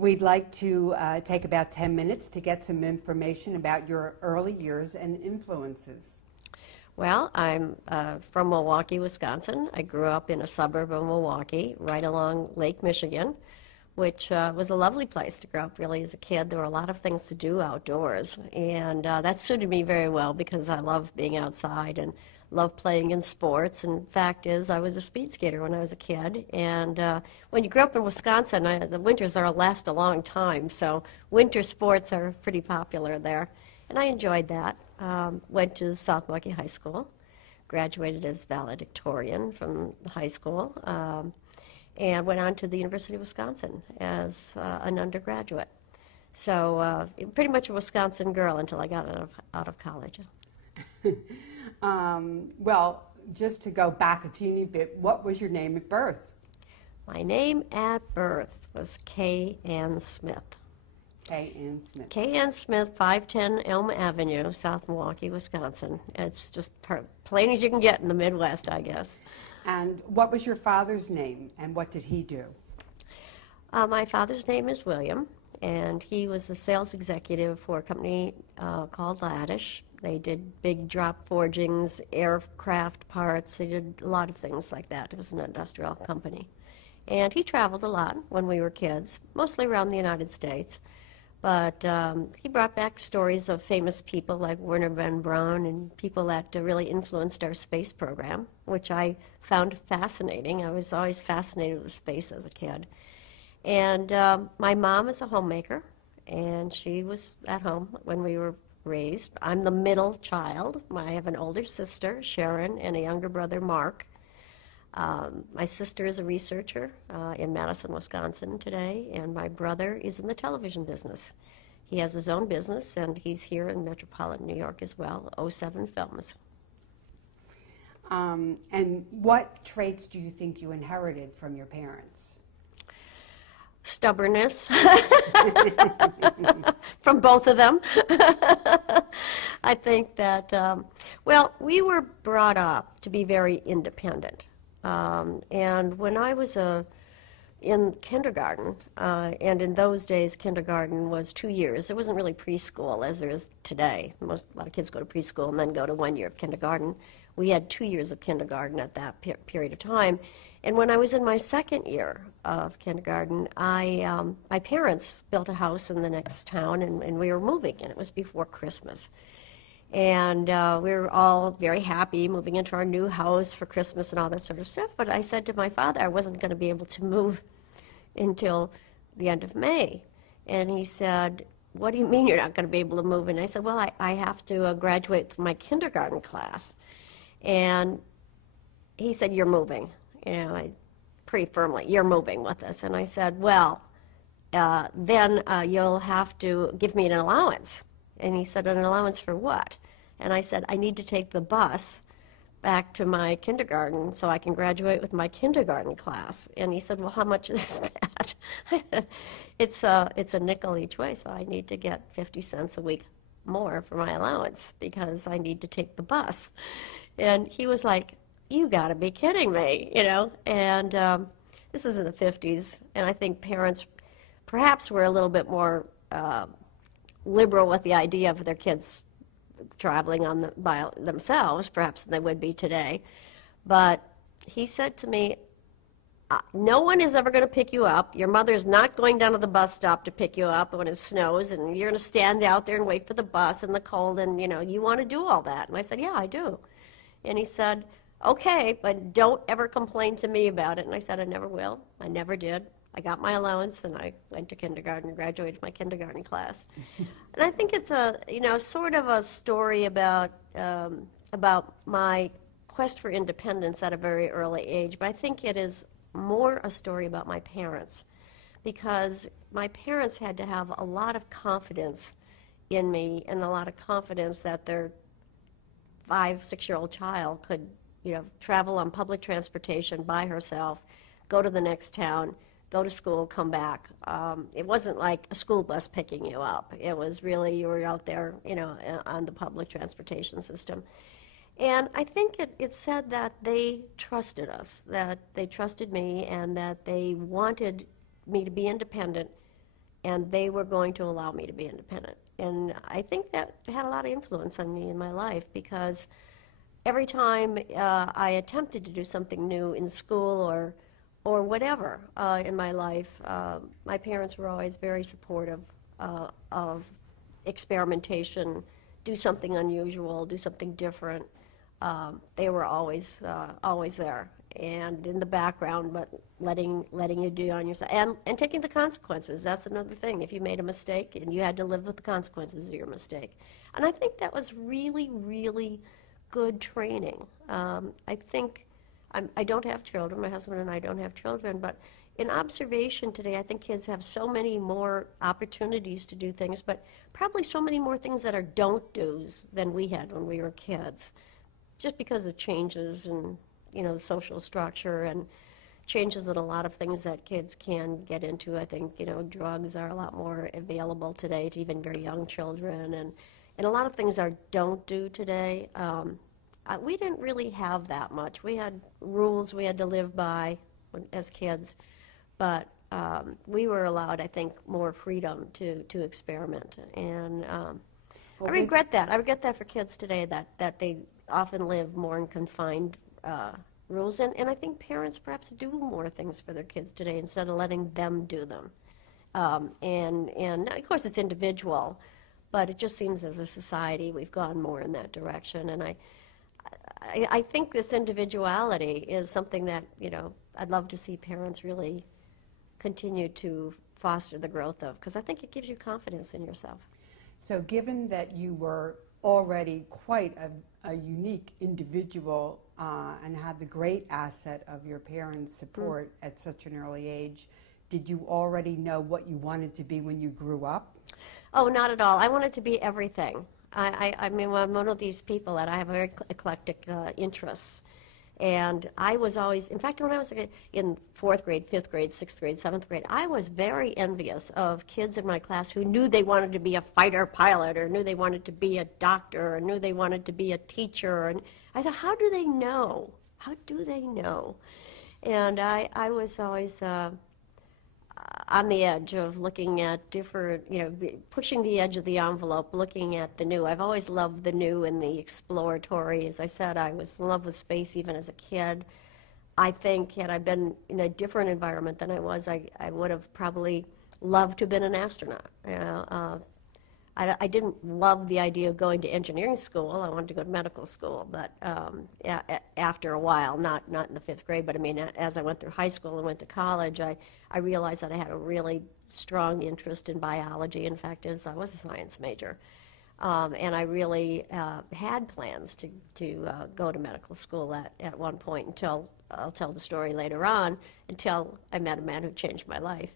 We'd like to take about 10 minutes to get some information about your early years and influences. Well, I'm from Milwaukee, Wisconsin. I grew up in a suburb of Milwaukee, right along Lake Michigan, which was a lovely place to grow up really as a kid. There were a lot of things to do outdoors, and that suited me very well because I love being outside and love playing in sports. And fact is, I was a speed skater when I was a kid, and when you grow up in Wisconsin, the winters last a long time, so winter sports are pretty popular there, and I enjoyed that. Went to South Milwaukee High School, graduated as valedictorian from high school, and went on to the University of Wisconsin as an undergraduate. So pretty much a Wisconsin girl until I got out of college. Well, just to go back a teeny bit, what was your name at birth? My name at birth was Kay Ann Smith. Kay Ann Smith. Kay Ann Smith, 510 Elm Avenue, South Milwaukee, Wisconsin. It's just plain as you can get in the Midwest, I guess. And what was your father's name, and what did he do? My father's name is William, and he was a sales executive for a company called Laddish. They did big drop forgings, aircraft parts. They did a lot of things like that. It was an industrial company. And he traveled a lot when we were kids, mostly around the United States. But he brought back stories of famous people like Werner von Braun and people that really influenced our space program, which I found fascinating. I was always fascinated with space as a kid. And my mom is a homemaker, and she was at home when we were raised. I'm the middle child. I have an older sister, Sharon, and a younger brother, Mark. My sister is a researcher in Madison, Wisconsin today, and my brother is in the television business. He has his own business, and he's here in metropolitan New York as well, 07 Films. And what traits do you think you inherited from your parents? Stubbornness from both of them. I think that, well, we were brought up to be very independent. And when I was in kindergarten, and in those days kindergarten was 2 years. There wasn't really preschool as there is today. A lot of kids go to preschool and then go to 1 year of kindergarten. We had 2 years of kindergarten at that period of time. And when I was in my second year of kindergarten, my parents built a house in the next town, and we were moving, and it was before Christmas. And we were all very happy moving into our new house for Christmas and all that sort of stuff. But I said to my father I wasn't going to be able to move until the end of May. And he said, "What do you mean you're not going to be able to move?" And I said, "Well, I have to graduate from my kindergarten class." And he said, "You're moving." You know, pretty firmly, "You're moving with us." And I said, "Well, then you'll have to give me an allowance." And he said, "An allowance for what?" And I said, "I need to take the bus back to my kindergarten so I can graduate with my kindergarten class." And he said, "Well, how much is that?" I said, it's a nickel each way, so I need to get 50 cents a week more for my allowance because I need to take the bus. And he was like, "You got to be kidding me," you know. And this is in the 50s, and I think parents perhaps were a little bit more liberal with the idea of their kids traveling by themselves, perhaps, than they would be today. But he said to me, "No one is ever going to pick you up. Your mother's not going down to the bus stop to pick you up when it snows, and you're going to stand out there and wait for the bus in the cold, and, you know, you want to do all that." And I said, "Yeah, I do." And he said, "Okay, but don't ever complain to me about it." And I said, "I never will." I never did. I got my allowance, and I went to kindergarten and graduated my kindergarten class. And I think it's a, you know, sort of a story about my quest for independence at a very early age, but I think it is more a story about my parents, because my parents had to have a lot of confidence in me and a lot of confidence that their 5-, 6-year-old child could, you know, travel on public transportation by herself, go to the next town, go to school, come back. It wasn't like a school bus picking you up. It was really, you were out there, you know, on the public transportation system. And I think it said that they trusted us, that they trusted me, and that they wanted me to be independent and they were going to allow me to be independent. And I think that had a lot of influence on me in my life, because every time I attempted to do something new in school or whatever in my life, my parents were always very supportive of experimentation, do something unusual, do something different. They were always there and in the background, but letting you do on yourself and taking the consequences. That's another thing. If you made a mistake, and you had to live with the consequences of your mistake. And I think that was really, really good training. I think I don't have children. My husband and I don't have children, but in observation today, I think kids have so many more opportunities to do things, but probably so many more things that are don't do's than we had when we were kids, just because of changes in, the social structure and changes in a lot of things that kids can get into. I think, drugs are a lot more available today to even very young children, and a lot of things are don't do today. We didn't really have that much. We had rules we had to live by as kids, but we were allowed, I think, more freedom to experiment. And I regret that. I regret that for kids today, that they often live more in confined rules. And I think parents perhaps do more things for their kids today instead of letting them do them. And of course it's individual, but it just seems as a society we've gone more in that direction. And I think this individuality is something that, I'd love to see parents really continue to foster the growth of, because I think it gives you confidence in yourself. So given that you were already quite a unique individual and had the great asset of your parents' support at such an early age, did you already know what you wanted to be when you grew up? Oh, not at all. I wanted to be everything. I mean, I'm one of these people that I have very eclectic interests. And I was always, in fact, when I was in 4th grade, 5th grade, 6th grade, 7th grade, I was very envious of kids in my class who knew they wanted to be a fighter pilot, or knew they wanted to be a doctor, or knew they wanted to be a teacher. And I thought, how do they know? How do they know? And I was always on the edge of looking at different, pushing the edge of the envelope, looking at the new. I've always loved the new and the exploratory. As I said, I was in love with space even as a kid. I think had I been in a different environment than I was, I would have probably loved to have been an astronaut. I didn't love the idea of going to engineering school. I wanted to go to medical school, but after a while, not in the 5th grade, but I mean, as I went through high school and went to college, I realized that I had a really strong interest in biology. In fact, I was a science major. And I really had plans to go to medical school at one point until, I'll tell the story later on, until I met a man who changed my life.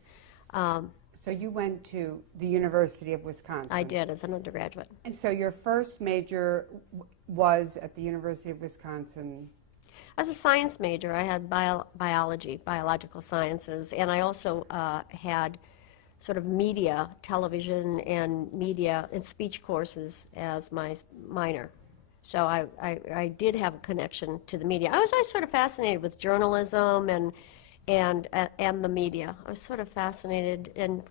So you went to the University of Wisconsin. I did, as an undergraduate. And so your first major was at the University of Wisconsin? As a science major, I had biology, biological sciences, and I also had sort of media, television and media and speech courses as my minor. So I did have a connection to the media. I was always sort of fascinated with journalism and the media. I was sort of fascinated and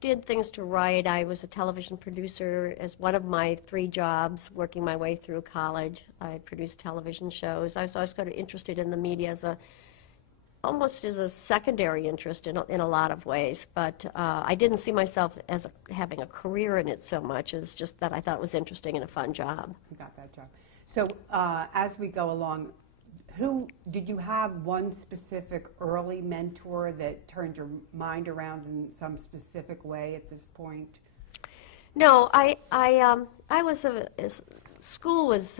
did things to write. I was a television producer as one of my 3 jobs, working my way through college. I produced television shows. I was always kind of interested in the media as almost as a secondary interest in a lot of ways, but I didn't see myself as having a career in it so much as just that I thought it was interesting and a fun job. You got that job. So as we go along, did you have one specific early mentor that turned your mind around in some specific way at this point? No, school was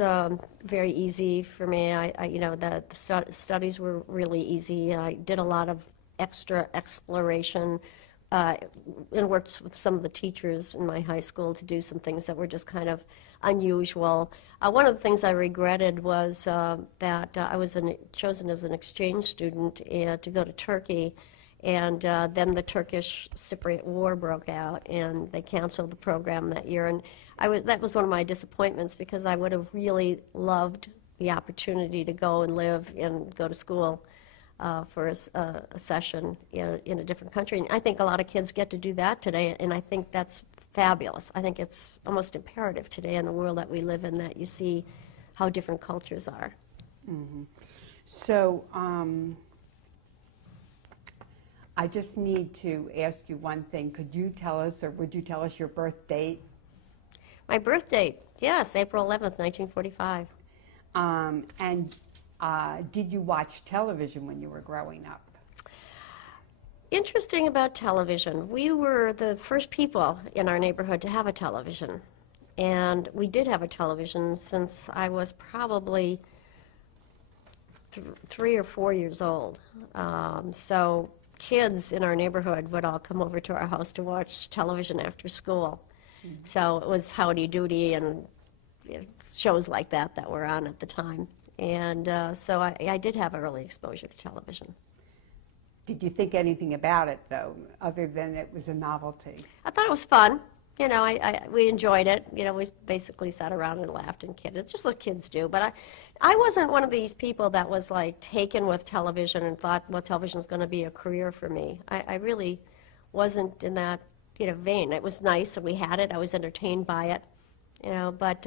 very easy for me. The studies were really easy. I did a lot of extra exploration and worked with some of the teachers in my high school to do some things that were just kind of unusual. One of the things I regretted was that I was chosen as an exchange student to go to Turkey, and then the Turkish-Cypriot War broke out, and they canceled the program that year. And that was one of my disappointments, because I would have really loved the opportunity to go and live and go to school for a session in a different country. And I think a lot of kids get to do that today, and I think that's fabulous. I think it's almost imperative today in the world that we live in that you see how different cultures are. Mm-hmm. So I just need to ask you one thing. Could you tell us, or would you tell us your birth date? My birth date, yes, April 11th, 1945. And did you watch television when you were growing up? Interesting about television. We were the first people in our neighborhood to have a television. And we did have a television since I was probably 3 or 4 years old. So kids in our neighborhood would all come over to our house to watch television after school. Mm-hmm. So it was Howdy Doody and shows like that that were on at the time. And so I did have early exposure to television. Did you think anything about it, though, other than it was a novelty? I thought it was fun. You know, we enjoyed it. You know, we basically sat around and laughed and kidded, just like kids do. But I wasn't one of these people that was, like, taken with television and thought, well, television is going to be a career for me. I really wasn't in that, vein. It was nice, and we had it. I was entertained by it. But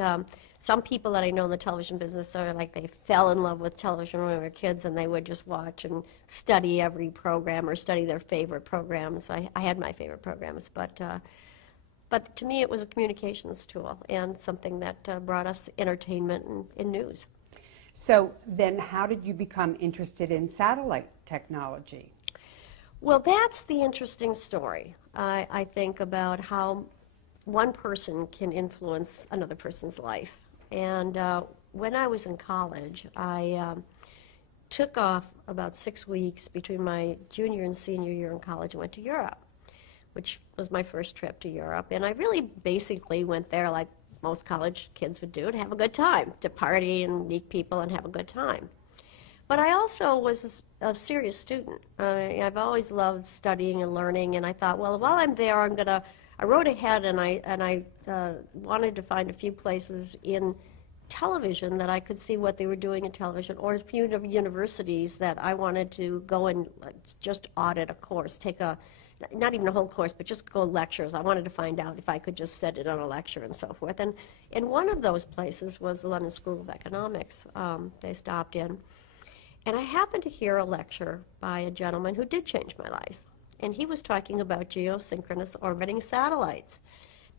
some people that I know in the television business are like they fell in love with television when they were kids, and they would just watch and study every program or study their favorite programs. I had my favorite programs, but to me it was a communications tool and something that brought us entertainment and news. So then how did you become interested in satellite technology? Well, that's the interesting story. I think about how one person can influence another person's life. And when I was in college, I took off about 6 weeks between my junior and senior year in college and went to Europe, which was my first trip to Europe. And I really basically went there like most college kids would do, to have a good time, to party and meet people and have a good time. But I also was a serious student. I've always loved studying and learning, and I thought, well, while I'm there, I wrote ahead, and I wanted to find a few places in television that I could see what they were doing in television, or a few universities that I wanted to go and just audit a course, not even a whole course, but just go lectures. I wanted to find out if I could just set it on a lecture and so forth. And one of those places was the London School of Economics. They stopped in. And I happened to hear a lecture by a gentleman who did change my life. And he was talking about geosynchronous orbiting satellites.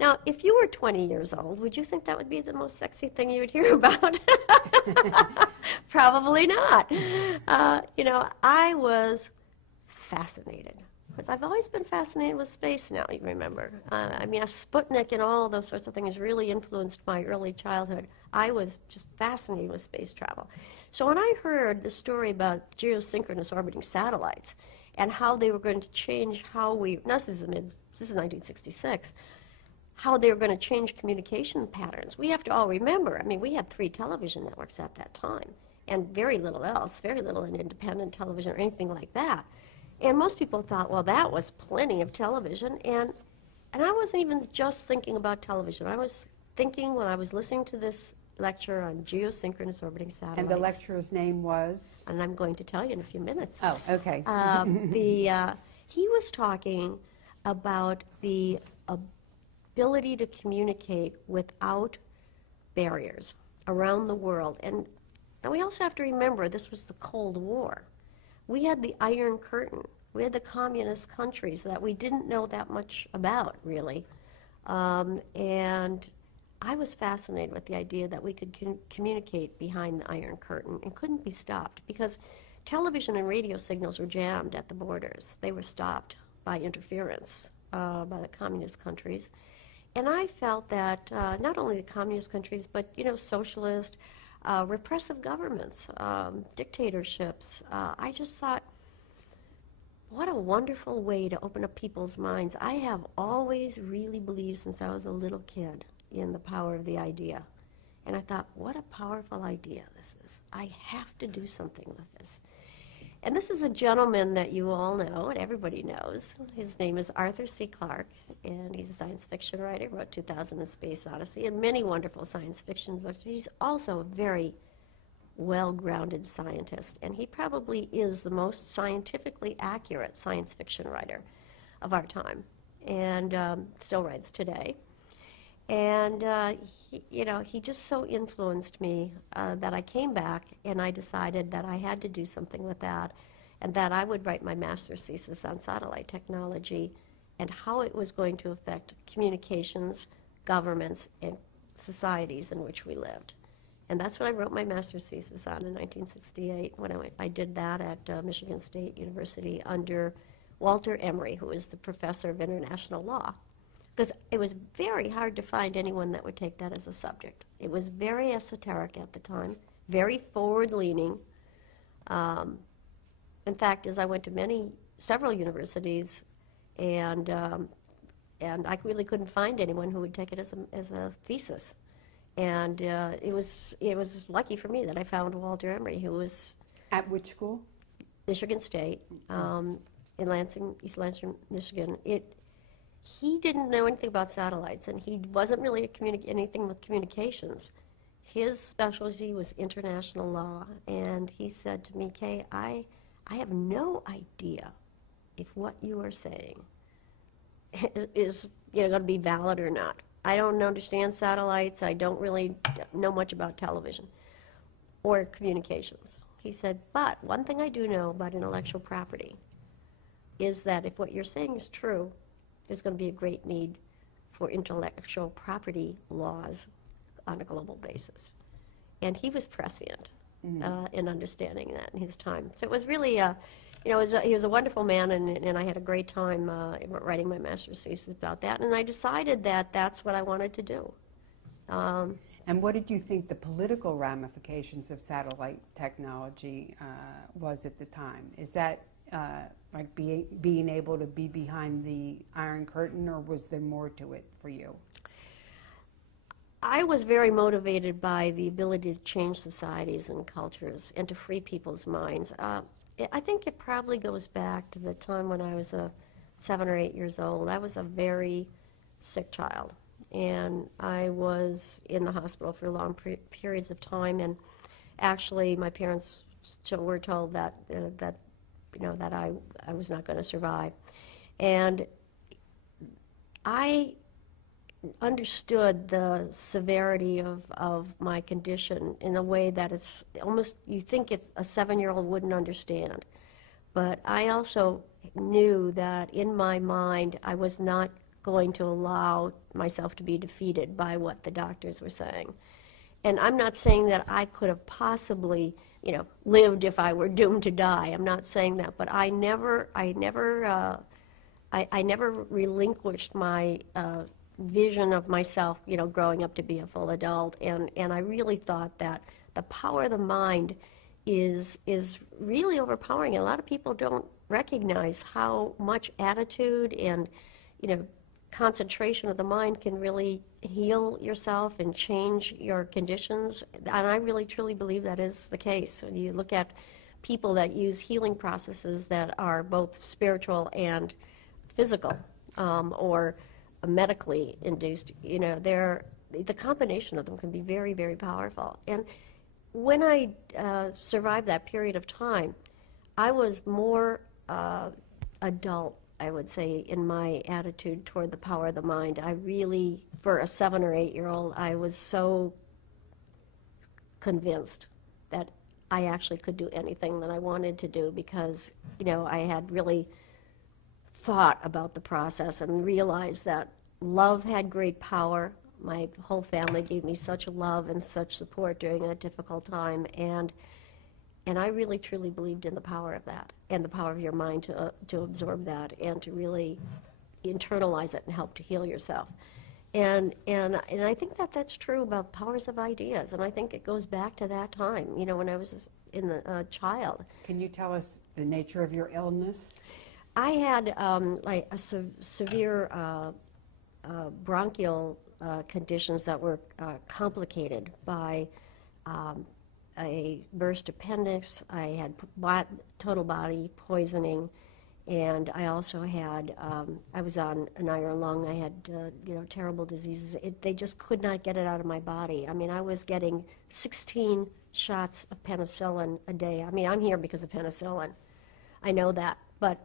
Now, if you were 20 years old, would you think that would be the most sexy thing you would hear about? Probably not. I was fascinated. Because I've always been fascinated with space now, you remember. A Sputnik and all those sorts of things really influenced my early childhood. I was just fascinated with space travel. So when I heard the story about geosynchronous orbiting satellites and how they were going to change how this is 1966, how they were going to change communication patterns. We have to all remember, we had 3 television networks at that time, and very little else, very little in independent television or anything like that. And most people thought, well, that was plenty of television, and I wasn't even just thinking about television. I was thinking when I was listening to this lecture on geosynchronous orbiting satellites. And the lecturer's name was? And I'm going to tell you in a few minutes. Oh, okay. He was talking about the ability to communicate without barriers around the world. And we also have to remember this was the Cold War. We had the Iron Curtain. We had the communist countries that we didn't know that much about, really. And I was fascinated with the idea that we could communicate behind the Iron Curtain and couldn't be stopped, because television and radio signals were jammed at the borders. They were stopped by interference by the communist countries. And I felt that not only the communist countries, but socialist, repressive governments, dictatorships, I just thought, what a wonderful way to open up people's minds. I have always really believed since I was a little kid in the power of the idea. And I thought, what a powerful idea this is. I have to do something with this. And this is a gentleman that you all know, and everybody knows. His name is Arthur C. Clarke, and he's a science fiction writer, wrote 2000: A Space Odyssey, and many wonderful science fiction books. He's also a very well-grounded scientist, and he probably is the most scientifically accurate science fiction writer of our time, and still writes today. And he just so influenced me that I came back and I decided that I had to do something with that, and that I would write my master's thesis on satellite technology and how it was going to affect communications, governments, and societies in which we lived. And that's what I wrote my master's thesis on in 1968 when I did that at Michigan State University under Walter Emery, who is the professor of international law. Because it was very hard to find anyone that would take that as a subject. It was very esoteric at the time, very forward-leaning. In fact, as I went to several universities, and I really couldn't find anyone who would take it as a thesis. And it was lucky for me that I found Walter Emery, who was at which school? Michigan State, in East Lansing, Michigan. He didn't know anything about satellites, and he wasn't really anything with communications. His specialty was international law, and he said to me, "Kay, I have no idea if what you are saying is going to be valid or not. I don't understand satellites. I don't really know much about television or communications." He said, "But one thing I do know about intellectual property is that if what you're saying is true, there's going to be a great need for intellectual property laws on a global basis." And he was prescient in understanding that in his time. So it was really, he was a wonderful man, and I had a great time writing my master's thesis about that. And I decided that that's what I wanted to do. And what did you think the political ramifications of satellite technology was at the time? Is that like being able to be behind the Iron Curtain, or was there more to it for you? I was very motivated by the ability to change societies and cultures and to free people's minds. I think it probably goes back to the time when I was 7 or 8 years old. I was a very sick child, and I was in the hospital for long periods of time. And actually, my parents were told that I was not going to survive, and I understood the severity of my condition in a way that it's almost, you think it's a 7-year-old wouldn't understand. But I also knew that in my mind I was not going to allow myself to be defeated by what the doctors were saying. And I'm not saying that I could have possibly, lived if I were doomed to die. I'm not saying that, but I never relinquished my vision of myself, growing up to be a full adult, and I really thought that the power of the mind is really overpowering. And a lot of people don't recognize how much attitude and concentration of the mind can really heal yourself and change your conditions. And I really truly believe that is the case. When you look at people that use healing processes that are both spiritual and physical, or medically induced, the combination of them can be very, very powerful. And when I survived that period of time, I was more adult, I would say, in my attitude toward the power of the mind. I really, for a 7 or 8-year-old, I was so convinced that I actually could do anything that I wanted to do, because, I had really thought about the process and realized that love had great power. My whole family gave me such love and such support during that difficult time, and I really truly believed in the power of that, and the power of your mind to absorb that and to really internalize it and help to heal yourself. And I think that that's true about powers of ideas, and I think it goes back to that time, when I was a child. Can you tell us the nature of your illness? I had like a severe bronchial conditions that were complicated by a burst appendix. I had total body poisoning, and I also had, I was on an iron lung. I had, terrible diseases. They just could not get it out of my body. I mean, I was getting 16 shots of penicillin a day. I mean, I'm here because of penicillin. I know that, but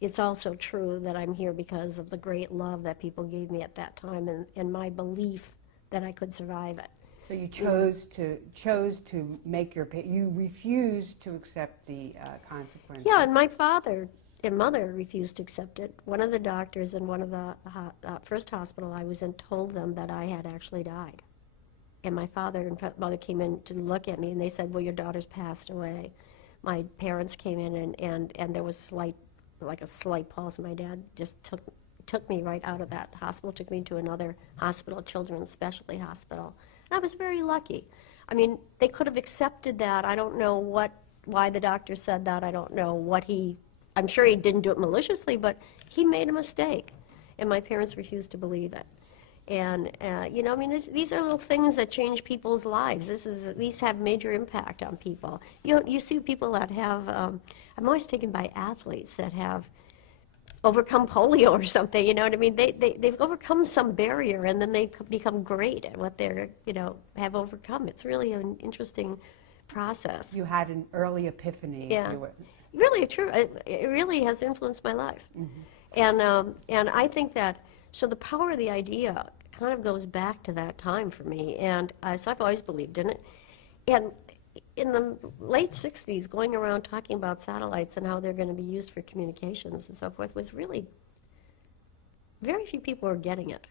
it's also true that I'm here because of the great love that people gave me at that time and my belief that I could survive it. So you chose to make you refused to accept the consequences. Yeah, and my father and mother refused to accept it. One of the doctors in one of the first hospital I was in told them that I had actually died. And my father and mother came in to look at me, and they said, well, your daughter's passed away. My parents came in, and there was a slight pulse. My dad just took me right out of that hospital, took me to another hospital, children's specialty hospital. And I was very lucky. I mean, they could have accepted that. I don't know why the doctor said that. I don't know I'm sure he didn't do it maliciously, but he made a mistake. And my parents refused to believe it. And, you know, I mean, these are little things that change people's lives. These have major impact on people. You see people that have, I'm always taken by athletes that have overcome polio or something, you know what I mean? They've overcome some barrier, and then they become great at what they're, you know, have overcome. It's really an interesting process. You had an early epiphany. Yeah. If you would. Really true. It really has influenced my life. Mm-hmm. And I think that, so the power of the idea kind of goes back to that time for me, and so I've always believed in it. And in the late 60s, going around talking about satellites and how they're going to be used for communications and so forth was really, very few people were getting it.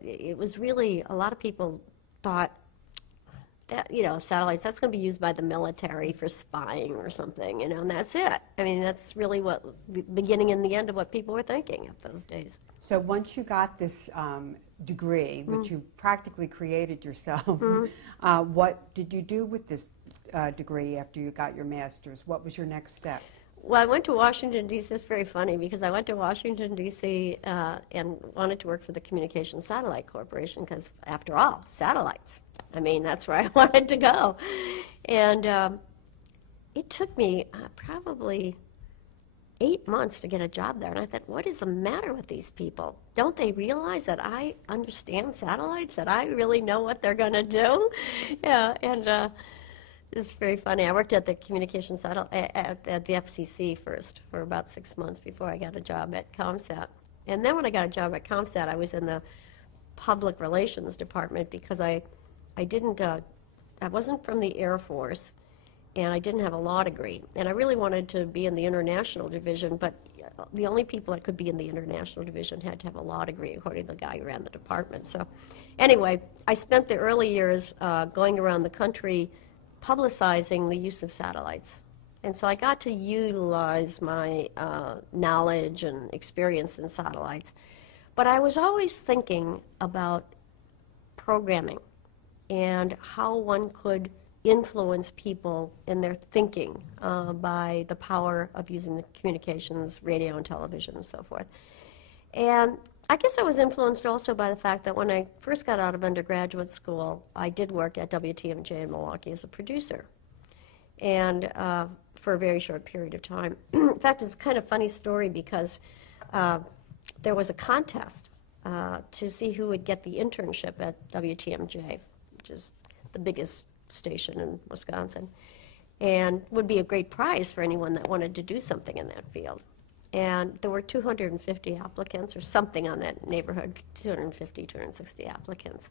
It was really, a lot of people thought that, you know, satellites, that's going to be used by the military for spying or something, you know, and that's it. I mean, that's really what the beginning and the end of what people were thinking at those days. So once you got this degree, which you practically created yourself, what did you do with this degree after you got your master's? What was your next step? Well, I went to Washington, D.C. It's very funny because I went to Washington, D.C. And wanted to work for the Communications Satellite Corporation because, after all, satellites. I mean, that's where I wanted to go. And it took me probably 8 months to get a job there. And I thought, what is the matter with these people? Don't they realize that I understand satellites, that I really know what they're going to do? Yeah, and it's very funny. I worked at the communications satellite at the FCC first for about 6 months before I got a job at ComSat. And then when I got a job at ComSat, I was in the public relations department because I wasn't from the Air Force, and I didn't have a law degree. And I really wanted to be in the international division, but the only people that could be in the international division had to have a law degree, according to the guy who ran the department. So anyway, I spent the early years going around the country publicizing the use of satellites. And so I got to utilize my knowledge and experience in satellites. But I was always thinking about programming and how one could influence people in their thinking by the power of using the communications, radio and television and so forth. And I guess I was influenced also by the fact that when I first got out of undergraduate school, I did work at WTMJ in Milwaukee as a producer, and for a very short period of time. In fact, it's a kind of funny story because there was a contest to see who would get the internship at WTMJ, which is the biggest station in Wisconsin, and would be a great prize for anyone that wanted to do something in that field. And there were 250 applicants or something on that neighborhood, 250, 260 applicants.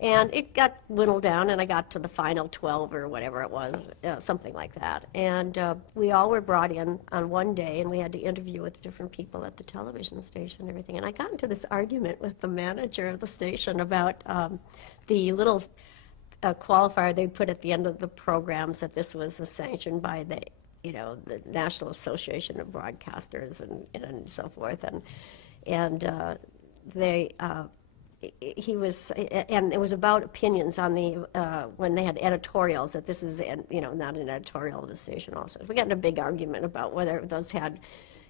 And it got whittled down, and I got to the final 12 or whatever it was, something like that. And we all were brought in on one day, and we had to interview with different people at the television station and everything. And I got into this argument with the manager of the station about the little qualifier they put at the end of the programs that this was sanctioned by the National Association of Broadcasters and so forth, and it was about opinions on the when they had editorials that this is not an editorial of the station. Also, we got in a big argument about whether those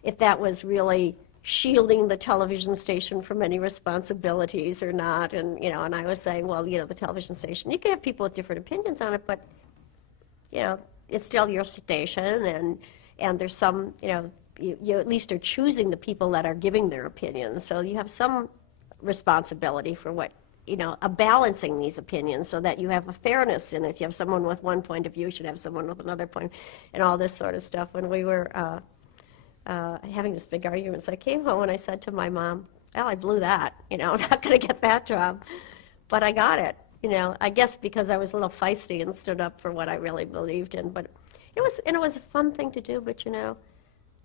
if that was really shielding the television station from any responsibilities or not, and I was saying, well, the television station, you can have people with different opinions on it, but it's still your station, and there's some, you at least are choosing the people that are giving their opinions, so you have some responsibility for what you know, a balancing these opinions so that you have a fairness in it. If you have someone with one point of view, you should have someone with another point, and all this sort of stuff. When we were having this big argument, so I came home and I said to my mom, well, I blew that, you know, I'm not going to get that job. But I got it, you know, I guess because I was a little feisty and stood up for what I really believed in. But it was a fun thing to do, but, you know,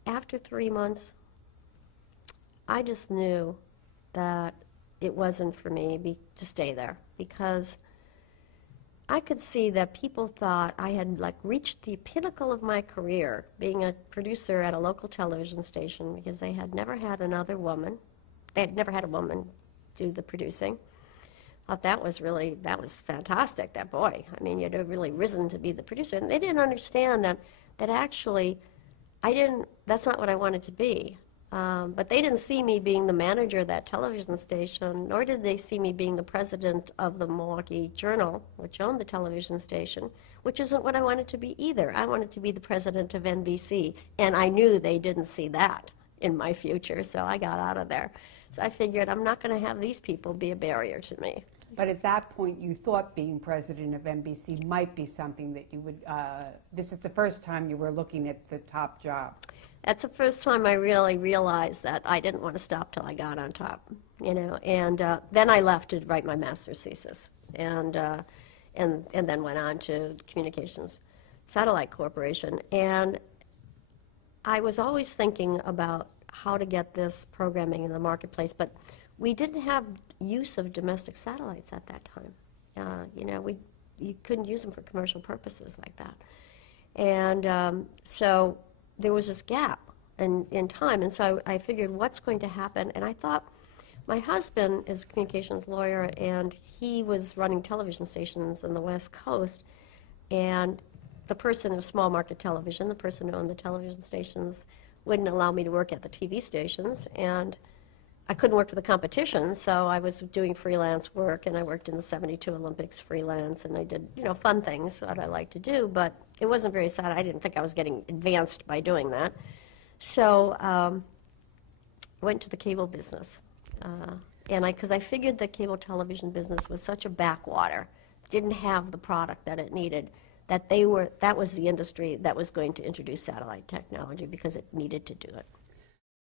after 3 months, I just knew that it wasn't for me to stay there, because I could see that people thought I had like reached the pinnacle of my career being a producer at a local television station, because they had never had another woman. They had never had a woman do the producing. I thought that was fantastic, that boy. I mean, you'd have really risen to be the producer. And they didn't understand that actually that's not what I wanted to be. But they didn't see me being the manager of that television station, nor did they see me being the president of the Milwaukee Journal, which owned the television station, which isn't what I wanted to be either. I wanted to be the president of NBC, and I knew they didn't see that in my future, so I got out of there. So I figured I'm not going to have these people be a barrier to me. But at that point, you thought being president of NBC might be something that you would, this is the first time you were looking at the top job. That's the first time I really realized that I didn't want to stop till I got on top, you know. And then I left to write my master's thesis, and then went on to Communications Satellite Corporation. And I was always thinking about how to get this programming in the marketplace, but we didn't have use of domestic satellites at that time. You know, you couldn't use them for commercial purposes like that. And so there was this gap in time, and so I figured what's going to happen. And I thought, my husband is a communications lawyer, and he was running television stations on the West Coast, and the person of small market television, the person who owned the television stations, wouldn't allow me to work at the TV stations, and I couldn't work for the competition, so I was doing freelance work, and I worked in the '72 Olympics freelance, and I did, you know, fun things that I like to do, but it wasn't very sad. I didn't think I was getting advanced by doing that. So I went to the cable business, because I figured the cable television business was such a backwater, didn't have the product that it needed, that was the industry that was going to introduce satellite technology because it needed to do it.